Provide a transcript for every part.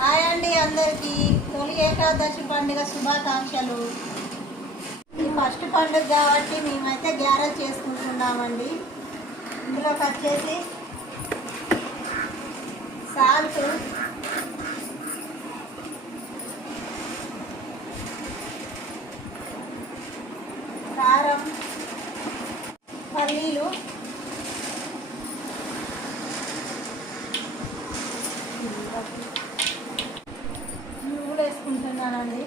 Hi అండి, అందరికీ తొలి ఏకాదశి పండుగ శుభాకాంక్షలు. ఈ ఫస్ట్ పండుగ కాబట్టి మేమైతే గ్యారెల్ చేసుకుంటున్నామండి. ఇందులోకి వచ్చేసి సాల్ట్, కారం, పల్లీలు, నువ్వులు వేసుకుంటున్నానండి.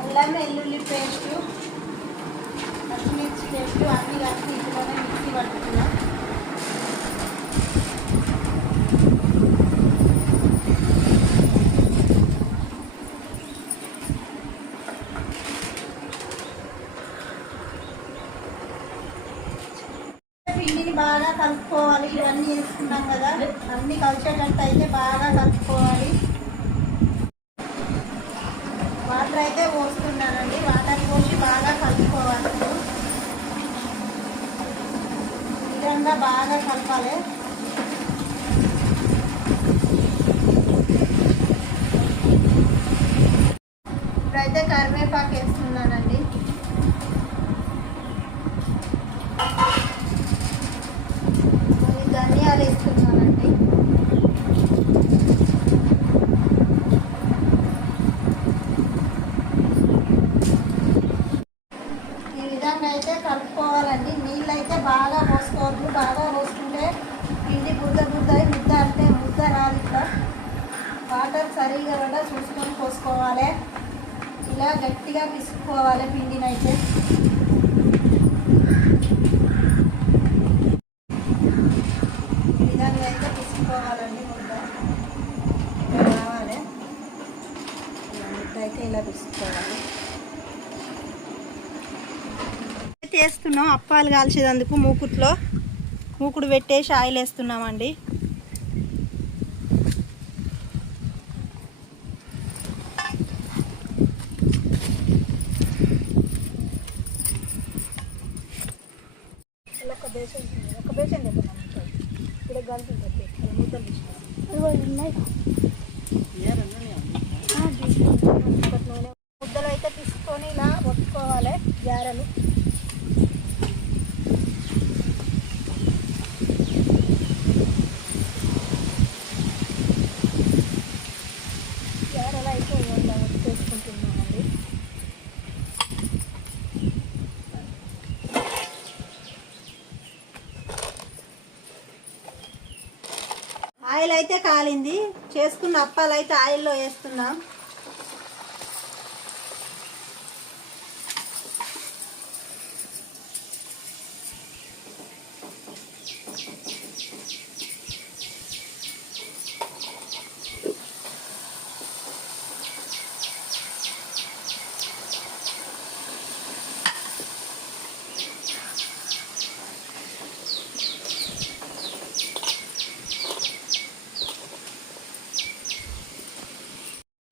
అల్లం వెల్లుల్లి పేస్టు, పచ్చిమిర్చి పేస్టు అన్నీ కలిపి ఇంట్లోనే మిక్సీ పట్టుకున్నాం. పిండిని బాగా కలుపుకోవాలి. ఇవన్నీ వేసుకున్నాం కదా, అన్నీ కలిసేటట్టు అయితే బాగా కలుపుకోవాలి. వాటర్ అయితే పోస్తున్నానండి. వాటర్ పోసి బాగా కలుపుకోవాలి. ఈ విధంగా బాగా కలపాలి. ఇప్పుడైతే కరివేపాకు వేస్తున్నానండి. ధనియాలు వేస్తున్నానండి. ఈ విధంగా అయితే కలుపుకోవాలండి. నీళ్ళు అయితే బాగా పోసుకోవద్దు. బాగా పోసుకుంటే పిండి ముద్ద అంటే ముద్ద రాదు. ఇట్లా వాటర్ సరిగా కూడా చూసుకొని పోసుకోవాలి. ఇలా గట్టిగా పిసుకోవాలి పిండిని అయితే. ఈ విధంగా అయితే పిసుకోవాలండి. ముద్ద రావాలి. ముద్ద అయితే ఇలా పిసుకోవాలి. చేస్తున్నాం అప్పాలు కాల్చేందుకు మూకుడు పెట్టేసి ఆయిల్ వేస్తున్నామండి. ముద్దలు అయితే తీసుకొని ఇలా ఒత్తుకోవాలి గారెలు. గారెలు అయితే ఇలా ఒత్తేసుకుంటున్నామండి. ఆయిల్ అయితే కాలింది. చేసుకున్న అప్పాలు అయితే ఆయిల్లో వేస్తున్నాం.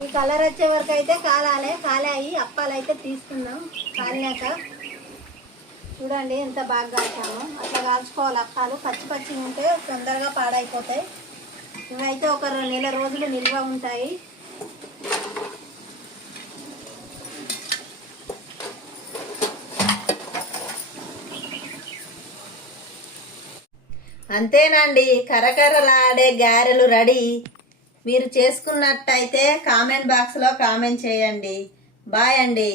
ఈ కలర్ వచ్చే వరకు అయితే కాలాయి అప్పాలు అయితే తీసుకుందాం. కాలినాక చూడండి ఎంత బాగా కాల్చామో. అట్లా కాల్చుకోవాలి అప్పాలు. పచ్చి ఉంటే తొందరగా పాడైపోతాయి. ఇవైతే ఒక నెల రోజులు నిల్వ ఉంటాయి. అంతేనండి, కరకరలాడే గారెలు రెడీ. మీరు చేసుకున్నట్టయితే కామెంట్ బాక్స్లో కామెంట్ చేయండి. బాయ్ అండి.